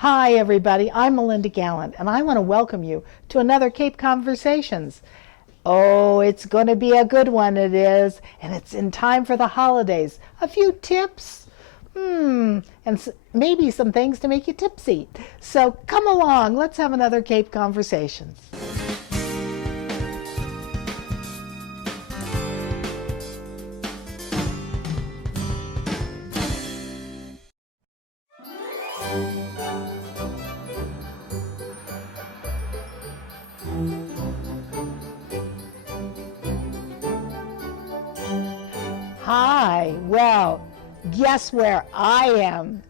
Hi, everybody. I'm Melinda Gallant, and I want to welcome you to another Cape Conversations. Oh, it's going to be a good one, it is, and it's in time for the holidays. A few tips, and maybe some things to make you tipsy. So come along, let's have another Cape Conversations. Hi, well, guess where I am?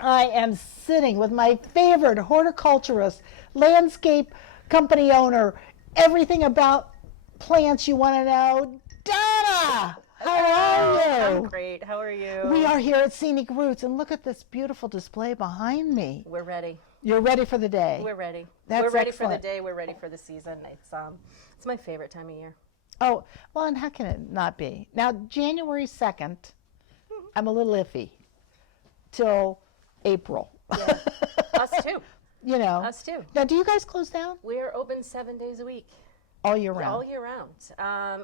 I am sitting with my favorite horticulturist, landscape company owner, everything about plants you want to know. Donna, how are I'm you? great. How are you? We are here at Scenic Roots, and look at this beautiful display behind me. We're ready. You're ready for the day. We're ready. That's We're ready excellent. for the day. We're ready for the season. It's my favorite time of year. Oh, well, and how can it not be? Now, January 2nd, I'm a little iffy till April. Yeah. Us too. You know. Us too. Now, do you guys close down We're open 7 days a week. all year round? All year round.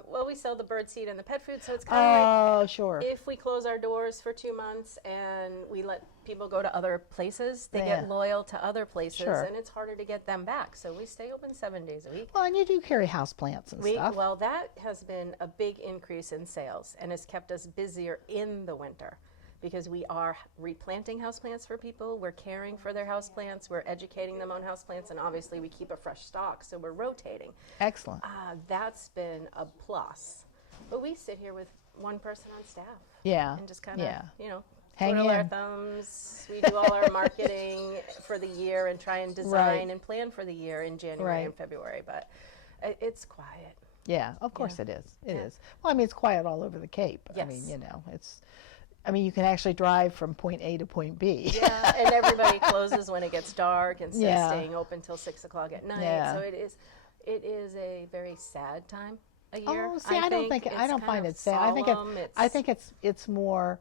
Well, we sell the bird seed and the pet food, so it's kind of Oh, sure. like if we close our doors for 2 months and we let people go to other places, they Yeah. get loyal to other places, Sure. and it's harder to get them back. So we stay open 7 days a week. Well, and you do carry houseplants and stuff. Well, that has been a big increase in sales and has kept us busier in the winter because we are replanting houseplants for people. We're caring for their houseplants. We're educating them on houseplants, and obviously we keep a fresh stock, so we're rotating. Excellent. That's been a plus. But we sit here with one person on staff Yeah. and just kind of, Yeah. Hang twiddle our in. thumbs. We do all our marketing for the year and try and design Right. and plan for the year in January Right. and February, but it's quiet. Yeah, of course Yeah. it is. It Yeah. is. Well, I mean, it's quiet all over the Cape. I mean, Yes. I mean, you can actually drive from point A to point B. Yeah, and everybody closes when it gets dark and Yeah. staying open till 6 o'clock at night. Yeah. So it is a very sad time a year. Oh, see, I don't find it sad. I think it's more.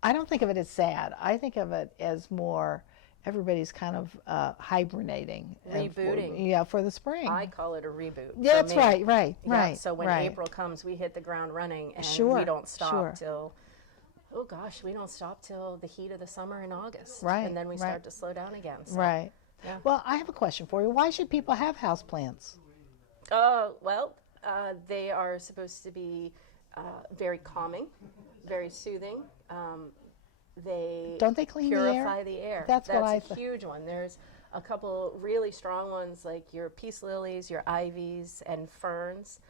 I don't think of it as sad. I think of it as more. Everybody's kind of hibernating. Rebooting. For the spring. I call it a reboot. Yeah, for that's me. right. Yeah, so when right. April comes, we hit the ground running, and Sure, we don't stop sure. till. Oh gosh, we don't stop till the heat of the summer in August. Right, And then we right. start to slow down again. So, Right. Yeah. Well, I have a question for you. Why should people have houseplants? They are supposed to be very calming, very soothing. Don't they clean the air? purify the air? That's what I a thought. huge one. There's a couple really strong ones like your peace lilies, your ivies, and ferns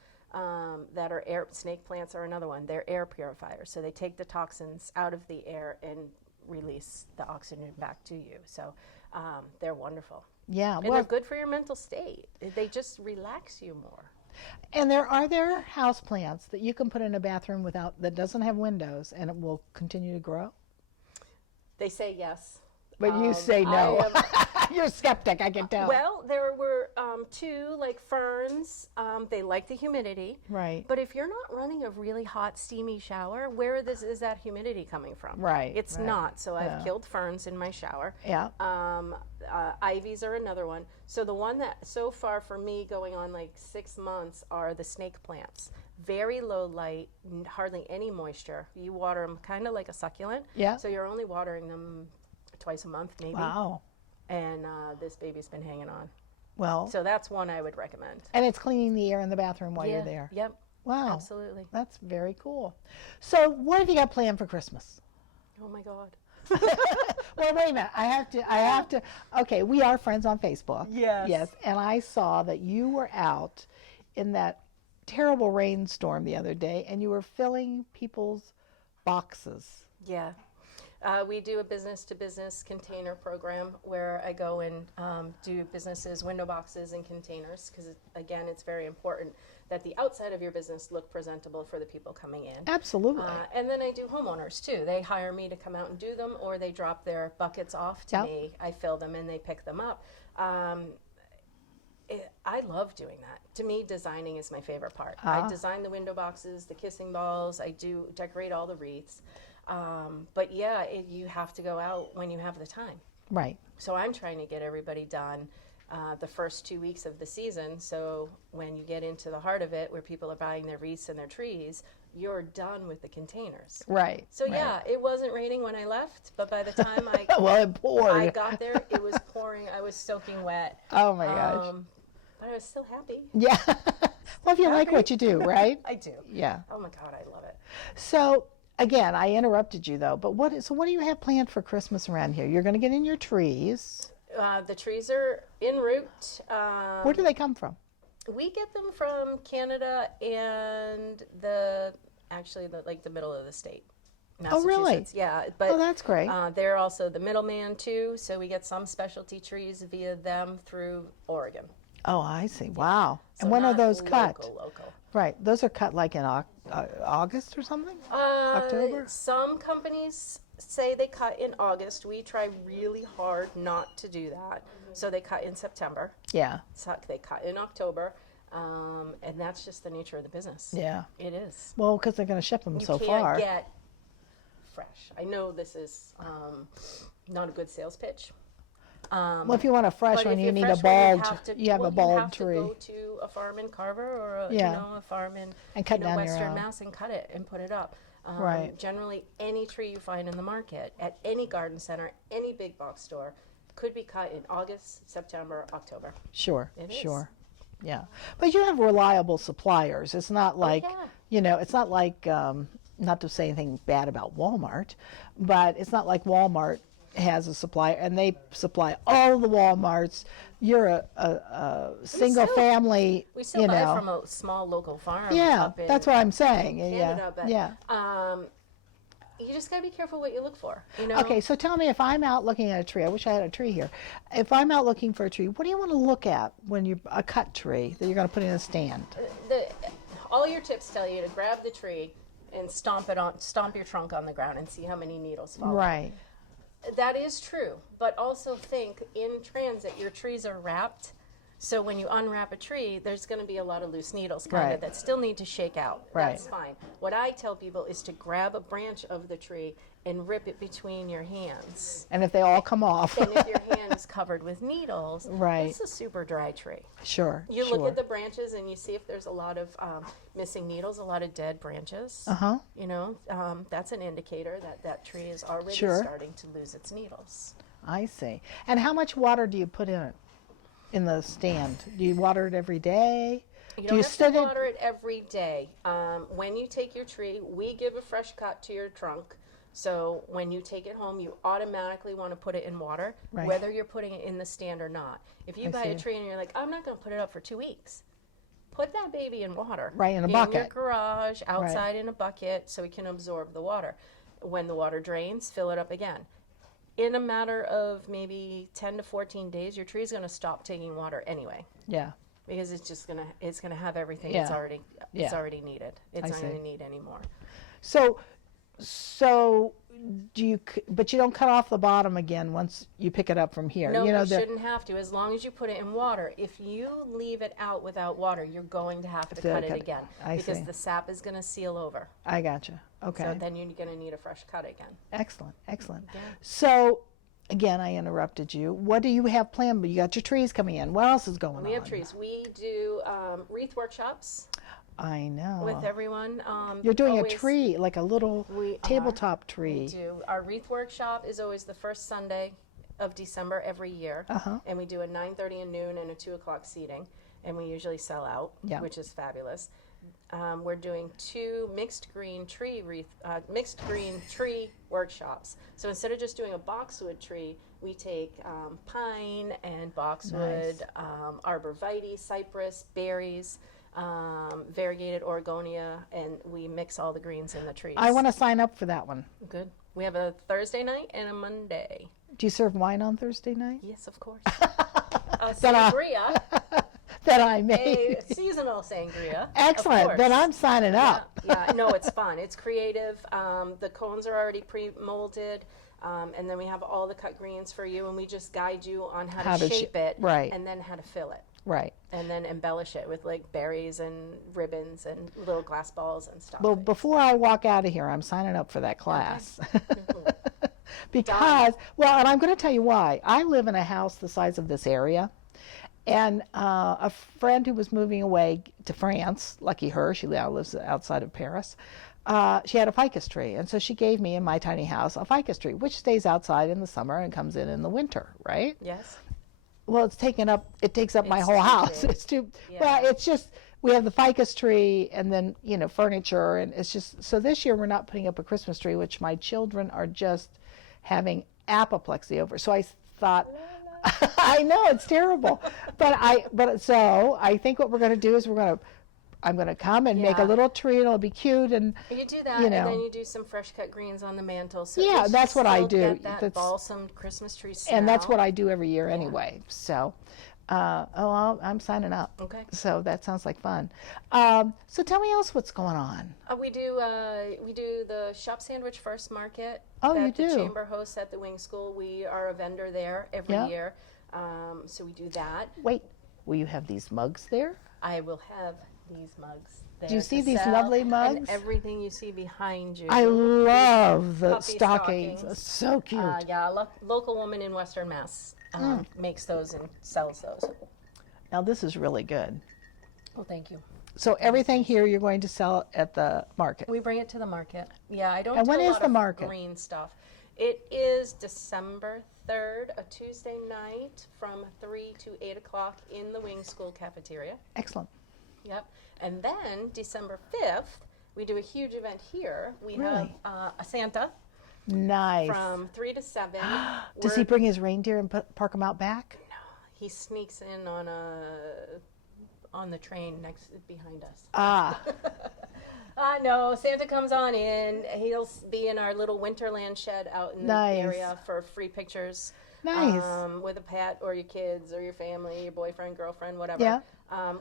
that are air. Snake plants are another one. They're air purifiers, so they take the toxins out of the air and release the oxygen back to you. So they're wonderful. Yeah. And Well, they're good for your mental state. They just relax you more. and are there houseplants that you can put in a bathroom that doesn't have windows and it will continue to grow? They say yes. But you say no. I You're a skeptic, I can tell. Well, there were two, like ferns. They like the humidity. Right. But if you're not running a really hot, steamy shower, where is that humidity coming from? Right, It's right. not. So Yeah. I've killed ferns in my shower. Yeah. Ivies are another one. So the one that so far for me going on like 6 months are the snake plants. Very low light, hardly any moisture. You water them kind of like a succulent. Yeah. So you're only watering them twice a month maybe. Wow. And this baby's been hanging on. Well, So that's one I would recommend. and it's cleaning the air in the bathroom while you're there. Yep. Wow. Absolutely. That's very cool. So, what have you got planned for Christmas? Oh my God. Well, wait a minute. I have to. Okay, we are friends on Facebook. Yes. Yes, and I saw that you were out in that terrible rainstorm the other day, and you were filling people's boxes. Yeah. We do a business-to-business container program where I go and do businesses, window boxes, and containers because, again, it's very important that the outside of your business look presentable for the people coming in. Absolutely. And then I do homeowners, too. They hire me to come out and do them, or they drop their buckets off to Yep. me. I fill them, and they pick them up. I love doing that. To me, designing is my favorite part. I design the window boxes, the kissing balls. I do decorate all the wreaths. But yeah, you have to go out when you have the time. Right. So I'm trying to get everybody done the first 2 weeks of the season. So when you get into the heart of it, where people are buying their wreaths and their trees, you're done with the containers. Right. So right. yeah, it wasn't raining when I left, but by the time well, it poured. I got there, it was pouring. I was soaking wet. Oh my gosh. But I was still happy. Yeah. Well, if you like what you do, right? I do. Yeah. Oh my God, I love it. So again, I interrupted you though, but what do you have planned for Christmas around here? You're going to get in your trees. The trees are en route. Where do they come from? We get them from Canada and the middle of the state. Oh, really? Massachusetts. Yeah, but that's great. They're also the middleman too, so we get some specialty trees via them through Oregon. Oh, I see. Wow. So and when are not those cut? Local. Right. Those are cut like in August or something? October? Some companies say they cut in August. We try really hard not to do that. So they cut in September. Yeah. So they cut in October. And that's just the nature of the business. Yeah. It is. Well, because they're going to ship them so far. You can't get fresh. I know this is not a good sales pitch. Well, if you want a fresh one, you need a bald. You have a bald tree. You have to go to a farm in Carver or a farm in cut down your Western own. Mass and cut it and put it up. Right. Generally, any tree you find in the market, at any garden center, any big box store, could be cut in August, September, October. Sure. It is. Sure. Yeah. But you have reliable suppliers. It's not like, it's not like, not to say anything bad about Walmart, but it's not like Walmart has a supplier and they supply all the Walmarts. You're a single family, We still buy from a small local farm. Yeah, up in that's what I'm saying. Canada, yeah. But you just gotta be careful what you look for. Okay, so tell me, if I'm out looking at a tree, I wish I had a tree here. If I'm out looking for a tree, what do you want to look at when you're a cut tree that you're going to put in a stand? All your tips tell you to grab the tree and stomp your trunk on the ground and see how many needles fall. Right. That is true, but also think in transit your trees are wrapped. So when you unwrap a tree, there's going to be a lot of loose needles that still need to shake out. Right. That's fine. What I tell people is to grab a branch of the tree and rip it between your hands. And if they all come off. And if your hand is covered with needles, it's a super dry tree. Sure. You look at the branches and you see if there's a lot of missing needles, a lot of dead branches. That's an indicator that tree is already starting to lose its needles. I see. And how much water do you put in it? In the stand, do you water it every day? You don't have to water it every day. When you take your tree, we give a fresh cut to your trunk. So when you take it home, you automatically want to put it in water, whether you're putting it in the stand or not. If you buy a tree and you're like, I'm not going to put it up for 2 weeks, put that baby in water. Right, in a bucket. In your garage, outside in a bucket, so it can absorb the water. When the water drains, fill it up again. In a matter of maybe 10 to 14 days, your tree is going to stop taking water anyway. Yeah. Because it's gonna have everything it's already needed. It's not going to need any more. So but you don't cut off the bottom again once you pick it up from here. No, you shouldn't have to, as long as you put it in water. If you leave it out without water, you're going to have to cut it again because the sap is going to seal over. I gotcha. Okay. So then you're going to need a fresh cut again. Excellent. Yeah. So, again, I interrupted you. What do you have planned? You got your trees coming in. What else is going on? We have trees. We do Wreath Workshops. I know. With everyone. You're doing a tree, like a little tabletop tree. We do. Our Wreath Workshop is always the first Sunday of December every year. And we do a 9:30 and noon and a 2 o'clock seating. And we usually sell out, which is fabulous. We're doing 2 mixed green tree workshops. So instead of just doing a boxwood tree, we take pine and boxwood, arborvitae, cypress, berries, variegated Oregonia, and we mix all the greens in the trees. I want to sign up for that one. Good. We have a Thursday night and a Monday. Do you serve wine on Thursday night? Yes, of course. Sangria. That I made. A seasonal sangria. Excellent. Then I'm signing up. Yeah, no, it's fun. It's creative. The cones are already pre-molded. And then we have all the cut greens for you, and we just guide you on how to shape it and then how to fill it. Right. and then embellish it with like berries and ribbons and little glass balls and stuff. Well, before I walk out of here, I'm signing up for that class. Because, well, and I'm going to tell you why. I live in a house the size of this area, and a friend who was moving away to France, lucky her, she now lives outside of Paris, she had a ficus tree, and so she gave me in my tiny house a ficus tree, which stays outside in the summer and comes in the winter, right? Yes. Well, it takes up my It's whole too house. big. It's too, Yeah. well, it's just, we have the ficus tree and then, furniture, and it's just, so this year we're not putting up a Christmas tree, which my children are just having apoplexy over. So I thought, I know it's terrible, but so I think what we're going to do is I'm going to come and make a Yeah. little tree, and it'll be cute, and You do that, you and know. then you do some fresh cut greens on the mantle. So Yeah, you that's what I still do. Get that That's- balsam Christmas tree smell. and that's what I do every year anyway. So, I'm signing up. Okay. So that sounds like fun. So tell me else what's going on. We do the Shop Sandwich First Market. Oh, that you do? The Chamber hosts at the Wing School. We are a vendor there every Yeah. year. So we do that. Wait, will you have these mugs there? I will have these mugs there. Do you see to these sell, lovely and mugs? everything you see behind you. I love the puppy stockings. stockings. So cute. Yeah, a local woman in Western Mass makes those and sells those. Now this is really good. Well, thank you. So everything here you're going to sell at the market. We bring it to the market. Yeah, I don't And do when a is lot the of market? green stuff. It is December 3rd, a Tuesday night from 3 to 8 o'clock in the Wing School cafeteria. Excellent. Yep. And then December 5th, we do a huge event here. We Really? have a Santa Nice. from 3 to 7. Does he bring his reindeer and park them out back? He sneaks in on the train behind us. Ah, No, Santa comes on in. He'll be in our little Winterland shed out in the Nice. area for free pictures. Nice. With a pet or your kids or your family, your boyfriend, girlfriend, whatever. Yeah.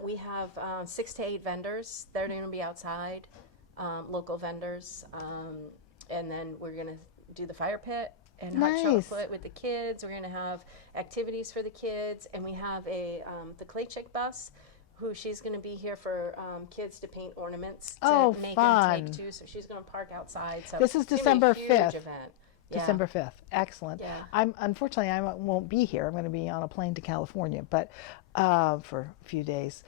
We have 6 to 8 vendors. They're going to be outside, local vendors. And then we're going to do the fire pit and hot Nice. chocolate with the kids. We're going to have activities for the kids. And we have the Clay Chick bus, who she's going to be here for kids to paint ornaments to Oh, make fun. and take too. So she's going to park outside. So This is it's gonna be a December huge 5th. event. Yeah. December 5th. Excellent. Yeah. Unfortunately, I won't be here. I'm going to be on a plane to California, but for a few days.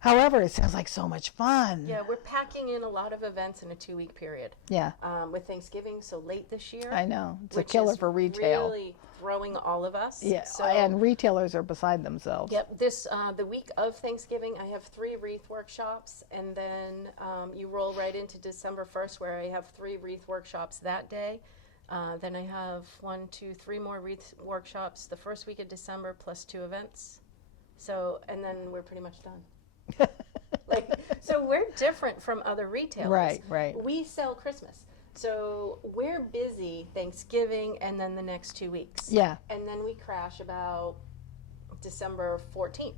However, it sounds like so much fun. Yeah, we're packing in a lot of events in a 2-week period. Yeah, With Thanksgiving so late this year. I know. It's a which killer is for retail. Really throwing all of us. Yeah, So, and retailers are beside themselves. yep. The week of Thanksgiving, I have 3 wreath workshops, and then you roll right into December 1st, where I have 3 wreath workshops that day. Then I have 1, 2, 3 more wreath workshops the first week of December, plus 2 events. So, and then we're pretty much done. So we're different from other retailers. Right, right. We sell Christmas. So we're busy Thanksgiving and then the next 2 weeks. Yeah. And then we crash about December 14th,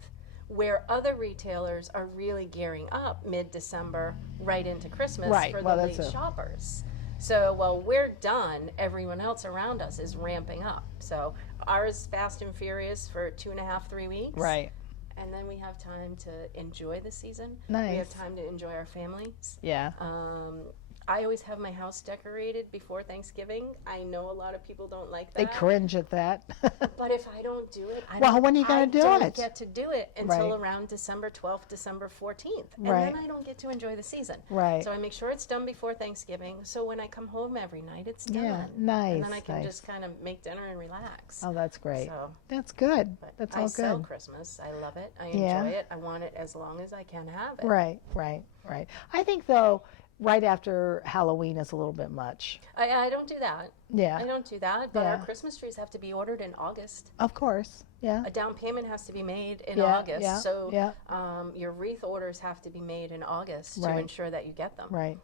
where other retailers are really gearing up mid-December right into Christmas Right. for Well, the that's late a- shoppers. So while we're done, everyone else around us is ramping up. So ours fast and furious for 2.5, 3 weeks. Right. And then we have time to enjoy the season. Nice. We have time to enjoy our families. Yeah. I always have my house decorated before Thanksgiving. I know a lot of people don't like They that. cringe at that. But if I don't do it, Well, when are you gonna do I don't it? get to do it until Right. around December 12th, December 14th. And Right. then I don't get to enjoy the season. Right. So I make sure it's done before Thanksgiving. So when I come home every night, it's done. Yeah, nice, And then I can nice. just kind of make dinner and relax. Oh, that's great. So, That's good. but That's I all sell good. Christmas. I love it. I Yeah. enjoy it. I want it as long as I can have it. Right, right, right. I think, though, right after Halloween is a little bit much. I don't do that. Yeah. I don't do that. But Yeah. our Christmas trees have to be ordered in August. Of course. Yeah. A down payment has to be made in Yeah, August. yeah, So yeah. your wreath orders have to be made in August to Right. ensure that you get them. Right.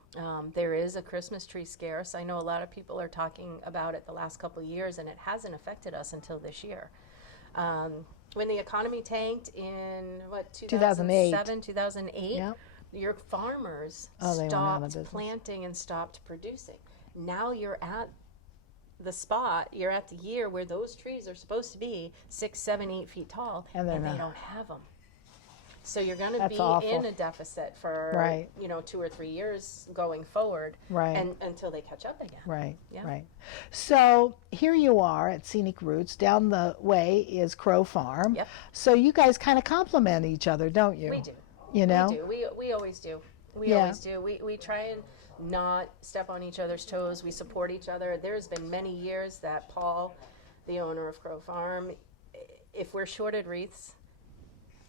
There is a Christmas tree scarce. I know a lot of people are talking about it the last couple of years, and it hasn't affected us until this year. When the economy tanked in, 2007, 2008, Yep. your farmers Oh, they went out of stopped business. planting and stopped producing. Now you're at the spot, you're at the year where those trees are supposed to be 6, 7, 8 feet tall, And and, they're they not. don't have them. So you're going to That's be awful. in a deficit for Right. 2 or 3 years going forward, Right. and until they catch up again. Right, Yeah. right. So here you are at Scenic Roots. Down the way is Crow Farm. Yep. So you guys kind of complement each other, don't you? We do. You know? We do. We always do. We Yeah. always do. We try and not step on each other's toes. We support each other. There's been many years that Paul, the owner of Crow Farm, if we're shorted wreaths,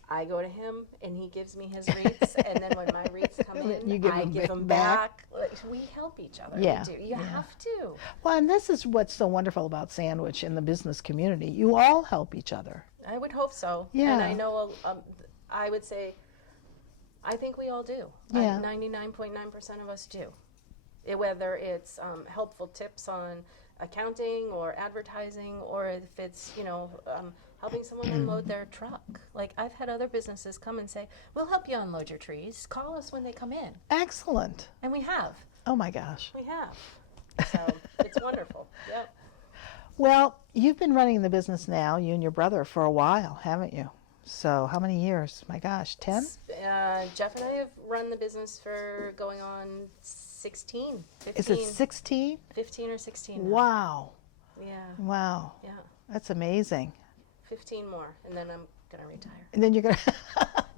I go to him and he gives me his wreaths, and then when my wreaths come in, You give I them give them back. back. Like, we help each other. Yeah, We do. You have to. Well, and this is what's so wonderful about Sandwich in the business community. You all help each other. I would hope so. Yeah. And I know, I would say, I think we all do. Yeah. 99.9% of us do. Whether it's helpful tips on accounting or advertising, or if it's, helping someone unload their truck. Like, I've had other businesses come and say, we'll help you unload your trees. Call us when they come in. Excellent. And we have. Oh my gosh. We have. So it's wonderful. Yep. Well, you've been running the business now, you and your brother, for a while, haven't you? So how many years? My gosh, 10? Jeff and I have run the business for going on 16, 15. Is it 16? 15 or 16 now. Wow. Yeah. Wow. Yeah. That's amazing. 15 more, and then I'm going to retire. And then you're going to,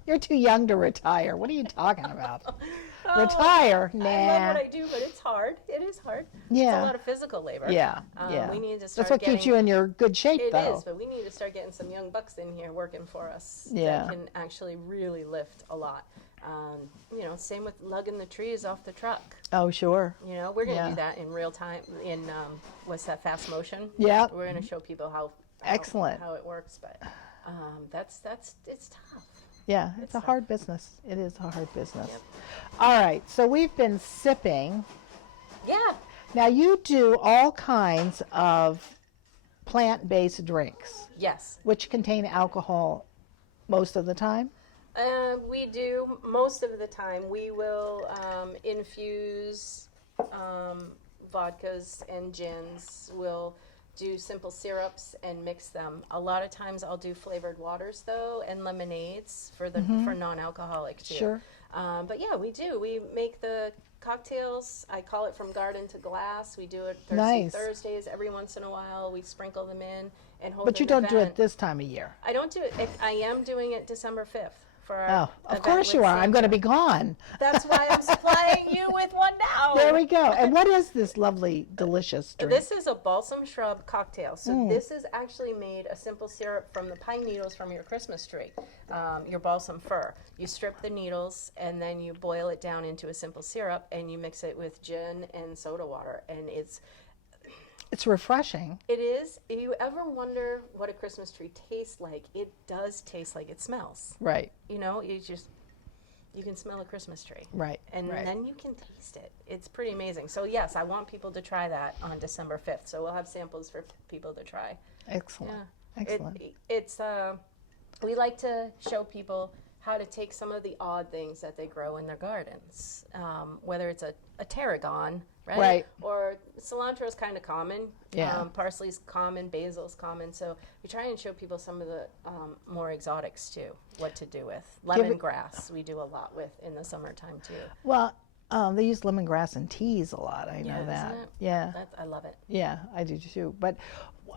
you're too young to retire. What are you talking about? Retire? Nah. I love what I do, but it's hard. It is hard. Yeah. It's a lot of physical labor. Yeah, yeah. We need to start That's what getting, keeps you in your good shape, It though. is, but we need to start getting some young bucks in here working for us Yeah. that can actually really lift a lot. Same with lugging the trees off the truck. Oh, sure. We're going to Yeah. do that in real time in, what's that, fast motion? Yeah. We're going to show people how Excellent. how it works, but it's tough. Yeah, it's It's a tough. hard business. It is a hard business. Yep. All right, so we've been sipping. Yeah. Now, you do all kinds of plant-based drinks, Yes. which contain alcohol most of the time. We do most of the time. We will infuse vodkas and gins. We'll do simple syrups and mix them. A lot of times I'll do flavored waters though, and lemonades for non-alcoholic too. Sure. But yeah, we do. We make the cocktails. I call it from garden to glass. We do it Nice. Thursdays every once in a while. We sprinkle them in and hold But you an don't do it event. this time of year. I don't do it. I am doing it December 5th for our Oh, of event course you with are. I'm Santa. going to be gone. That's why I'm supplying you with one now. There we go. And what is this lovely, delicious drink? This is a balsam shrub cocktail. So this is actually made a simple syrup from the pine needles from your Christmas tree, your balsam fir. You strip the needles and then you boil it down into a simple syrup and you mix it with gin and soda water. And It's refreshing. it is. If you ever wonder what a Christmas tree tastes like, it does taste like it smells. Right, You can smell a Christmas tree. right, And right. then you can taste it. It's pretty amazing. So yes, I want people to try that on December 5th. So we'll have samples for people to try. Excellent. Yeah. Excellent. We like to show people how to take some of the odd things that they grow in their gardens. Whether it's a tarragon, Right. Or cilantro is kind of common. Yeah. Parsley's common, basil's common. So we try and show people some of the more exotics too, what to do with. Lemongrass we do a lot with in the summertime too. Well, they use lemongrass in teas a lot. I know that. Isn't it? Yeah. I love it. Yeah, I do too. But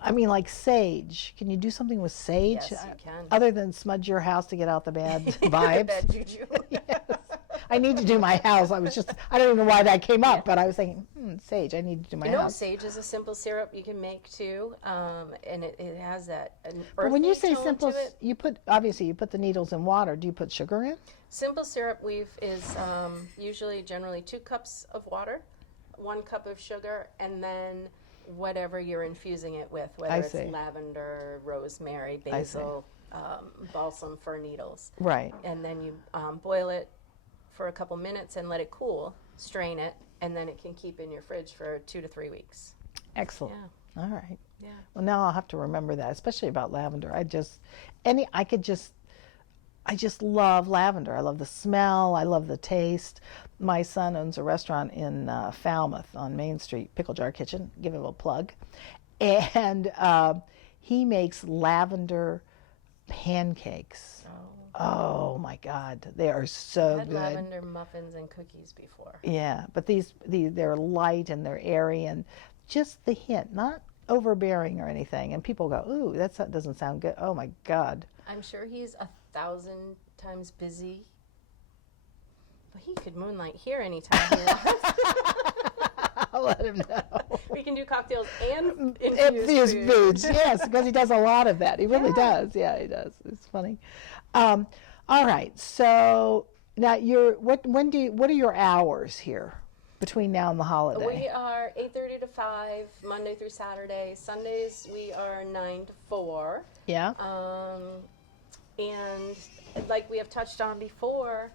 I mean, like sage. Can you do something with sage? Yes, you can. Other than smudge your house to get out the bad vibes. Bad juju. Yes. I need to do my house. I don't even know why that came up, but I was thinking, sage, I need to do my house. Sage is a simple syrup you can make too, and it has that an But when you earthy say tone simple, to it. you put the needles in water. Do you put sugar in? Simple syrup is generally 2 cups of water, 1 cup of sugar, and then whatever you're infusing it with, whether it's see. lavender, rosemary, basil, balsam, fir needles. Right. And then you boil it for a couple minutes and let it cool, strain it, and then it can keep in your fridge for 2 to 3 weeks. Excellent. Yeah. All right. Yeah. Well, now I'll have to remember that, especially about lavender. I just love lavender. I love the smell. I love the taste. my son owns a restaurant in Falmouth on Main Street, Pickle Jar Kitchen, give him a plug. And he makes lavender pancakes. Oh my God, they are so I had good. lavender muffins and cookies before. Yeah, but they're light and they're airy and just the hint, not overbearing or anything. And people go, ooh, that doesn't sound good. Oh my God. I'm sure he's 1,000 times busy, but he could moonlight here anytime he wants. I'll let him know. We can do cocktails and Infused infused foods, yes, because he does a lot of that. He really does. Yeah, he does. It's funny. All right. So now what are your hours here between now and the holiday? We are 8:30 to 5, Monday through Saturday. Sundays we are 9 to 4. Yeah. And like we have touched on before,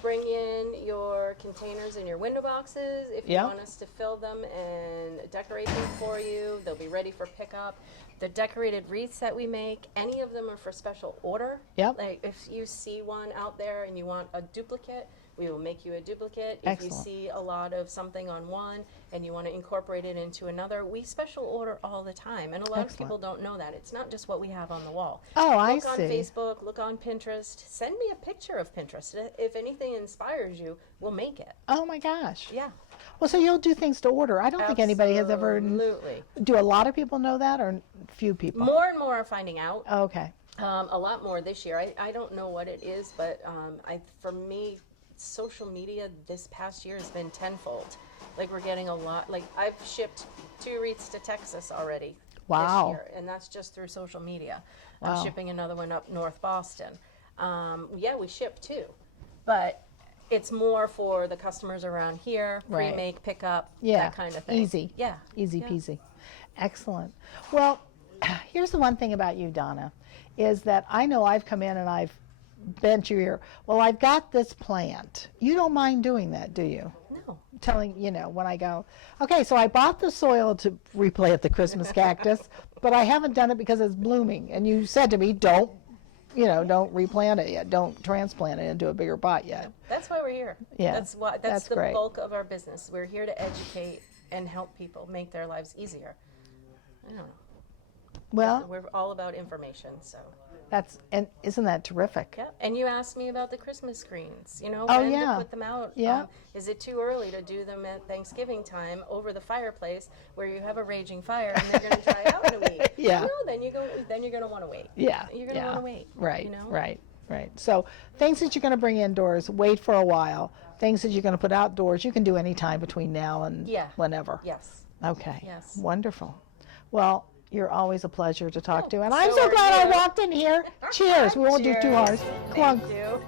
bring in your containers and your window boxes if you want us to fill them and decorate them for you. They'll be ready for pickup. The decorated wreaths that we make, any of them are for special order. Yep. Like if you see one out there and you want a duplicate, we will make you a duplicate. Excellent. If you see a lot of something on one and you want to incorporate it into another, we special order all the time. And a lot of people don't know that. It's not just what we have on the wall. Oh, I Look on see. Facebook, look on Pinterest. Send me a picture of Pinterest. If anything inspires you, we'll make it. Oh my gosh. Yeah. Well, so you'll do things to order. I don't think anybody has ever. Absolutely. Do a lot of people know that, or few people? More and more are finding out. Okay. A lot more this year. I don't know what it is, but for me, social media this past year has been tenfold. Like we're getting a lot. Like I've shipped 2 wreaths to Texas already. Wow. This year, and that's just through social media. Wow. I'm shipping another one up North Boston. Yeah, we ship 2, but it's more for the customers around here. Right. Pre-make, pickup, Yeah. that kind of thing. Easy. Yeah. Easy Yeah. peasy. Excellent. Well, here's the one thing about you, Donna, is that I know I've come in and I've bent your ear. Well, I've got this plant. You don't mind doing that, do you? No. Telling, when I go, okay, so I bought the soil to replant the Christmas cactus, but I haven't done it because it's blooming. And you said to me, don't replant it yet. Don't transplant it into a bigger pot yet. That's why we're here. Yeah. That's the great. bulk of our business. We're here to educate and help people make their lives easier. I don't know. Well, We're all about information, so. and isn't that terrific? Yeah, and you asked me about the Christmas screens, Oh, when yeah. to put them out. Yeah. Is it too early to do them at Thanksgiving time over the fireplace where you have a raging fire and they're going to dry out in a week? Yeah. No, then you're going to want to wait. Yeah. You're going to want to wait. Right, you know? right. So things that you're going to bring indoors, wait for a while. Things that you're going to put outdoors, you can do any time between now and whenever. Yes. Okay. Yes. Wonderful. Well, you're always a pleasure to talk to, and so I'm so are glad I you. walked in here. Cheers. We won't do 2 hours. Clunk. Thank you.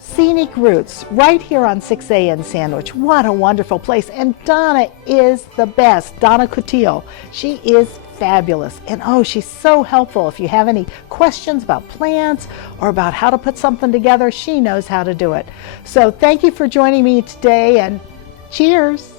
Scenic Roots, right here on 6A in Sandwich. What a wonderful place. And Donna is the best. Donna Kutil. She is fabulous. And she's so helpful. If you have any questions about plants or about how to put something together, she knows how to do it. So thank you for joining me today, and cheers.